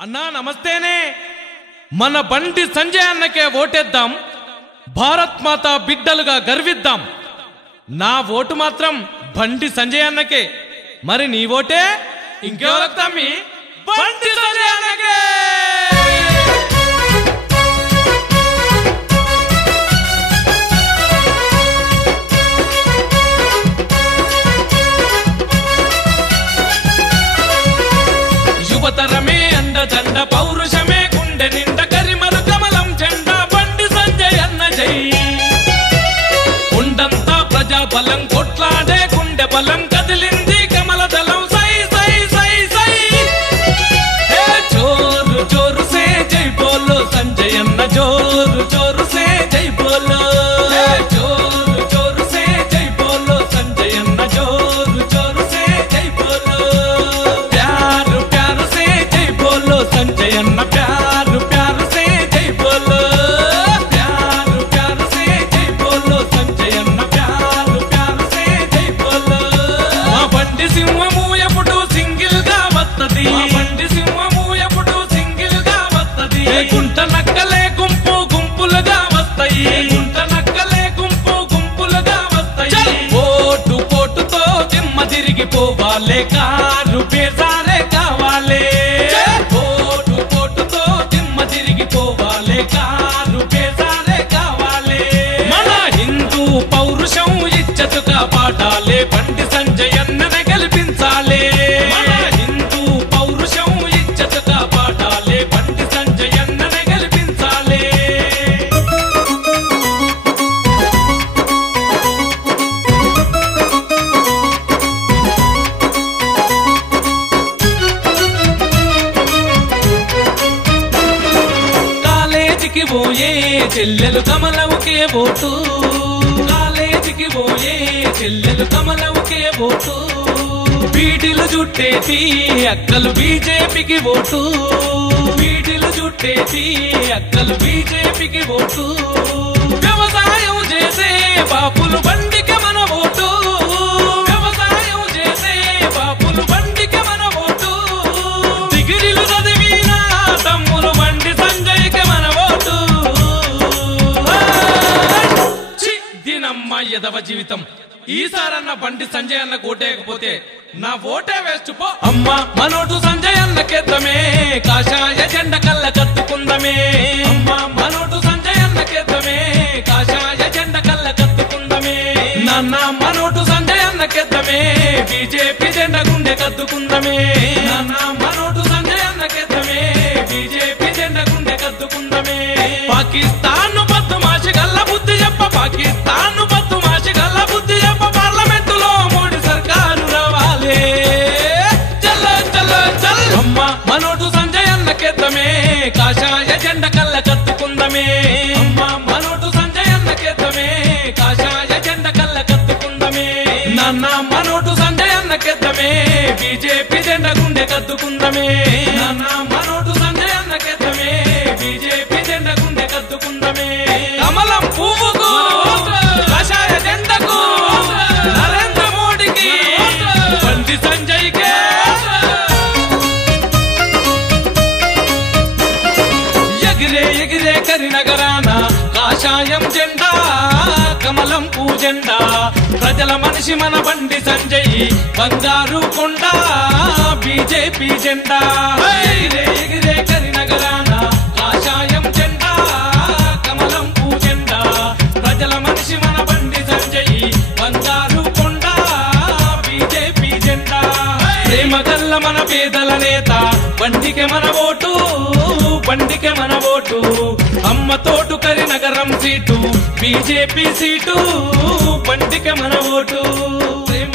అన్నా నమస్తేనే మన బండి సంజయ్ అన్నకే ఓటేద్దాం భారత్ మాతా బిడ్డలుగా గర్విద్దాం నా ఓటు మాత్రం బండి సంజయ్ అన్నకే మరి నీ ఓటే ఇంకెవరికి తమ్మి బండి సంజయ్ అన్నకే యువతరమే అండదండ పౌరుషమే గుండె నిండ కరిమరు కమలం జెండా బండి సంజయ్ అన్న జై ఉండంతా ప్రజా బలం కొట్లాడే గుండె బలం కదిలింది కమల దళం సై సై సై సై హే జోరు జోరు సే జై బోలో సంజయ్ అన్న జోరు జోరు సే జై బోలో హే జోరు జోరు సే జై బోలో సంజయ్ అన్న జోరు జోరు సే జై బోలో ప్యారు ప్యారు సే జై బోలో సంజయ్ అన్న ప్యారు ప్యారు సే జై బోలో ప్యారు ప్యారు సే జై బోలో సంజయ్ అన్న ప్యారు ప్యారు సే జై బోలో మా బండి సింహము ఎప్పుడు సింగిల్ గా వస్తది మా బండి సింహము ఎప్పుడు సింగిల్ గా వస్తది గుంట నక్కలే గుంపు గుంపులుగా వస్తాయి గుంట నక్కలే గుంపు గుంపులుగా వస్తాయి ఓటు పోటుతో దిమ్మ తిరిగిపోవాలే కారు బేజారే కావాలే ఓటు పోటుతో దిమ్మ తిరిగిపోవాలే కారు బేజారే కావాలే మన హిందూ పౌరుషం ఇజ్జతు కాపాడాలే బండి సంజయ్ అన్ననే గెలిపించాలే మన హిందూ పౌరుషం ఇజ్జతు కాపాడాలే బండి సంజయ్ అన్ననే గెలిపించాలే కాలేజీకి పోయే చెల్లెలు కమలవుకే ఓటు కాలేజీకి పోయే చెల్లెలు కమలవుకే ఓటు బీడీలు చుట్టేటి అక్కలు బీజేపీకి ఓటు బీడీలు చుట్టేటి అక్కలు బీజేపీకి ఓటు వ్యవసాయం చేసే బాపులు బండికి మన ఓటు వ్యవసాయం చేసే బాపులు బండికి మన ఓటు డిగ్రీలు చదివిన తమ్ములు బండి సంజయ్కి మన ఓటు దినమ్మ ఎదవ జీవితం ఈసారన్న బండి సంజయ్ అన్న ఓటేయకపోతే నా ఓటే వేస్ట్ పో అమ్మ మనోటు సంజయ్ అన్నకేద్దామే కాషాయ జెండ కళ్ళ కత్తుకుందమే అమ్మ మనోటు సంజయ్ అన్నకేద్దామే కాషాయ జెండ కళ్ళ కత్తుకుందమే నాన్న మనోటు సంజయ్ అన్నకేద్దామే బీజేపీ జెండ గుండె కత్తుకుందమే నాన్న మనోటు సంజయ్ అన్నకేద్దామే బీజేపీ జెండ గుండె కత్తుకుందమే పాకిస్తాన్ బద్మాషి గల్ల బుద్ధి చెప్ప పాకిస్తాన్ బద్మాషి గల్ల బుద్ధి చెప్ప పార్లమెంటులో మోడీ సర్కారు రావాలే చల్ల చల్ల చల్ అమ్మ మనోటు సంజయ్ అన్నకేద్దామే కాషాయ జెండ కళ్ళ కత్తుకుందమే అమ్మ మనోటు సంజయ్ అన్నకేద్దామే కాషాయ జెండ కళ్ళ కత్తుకుందమే నాన్న మనోటు సంజయ్ అన్నకేద్దామే బీజేపీ జెండ గుండె కత్తుకుందమే నాన్న మనోటు సంజయ్ అన్నకేద్దామే బీజేపీ జెండ గుండె కత్తుకుందమే కమలం పువ్వుకు కాషాయ జెండకు నరేంద్ర మోడీకి బండి సంజయ్కే ఎగిరే ఎగిరే కరీనగరాన కాషాయం జెండా కమలం పూజెండా ప్రజల మనిషి మన బండి సంజయ్ బంగారు కొండ బీజేపీ జెండా ఎగిరే ఎగిరే కరీనగరాన కాషాయం జెండా కమలం పూజెండా ప్రజల మనిషి మన బండి సంజయ్ బంగారు కొండ బీజేపీ జెండా ప్రేమ గల్ల మన పేదల నేత బండికి మన ఓటు బండికి మన ఓటు అమ్మ తోటు కరీనగరం సీటు బీజేపీ సీటు బండికి మన ఓటు ప్రేమ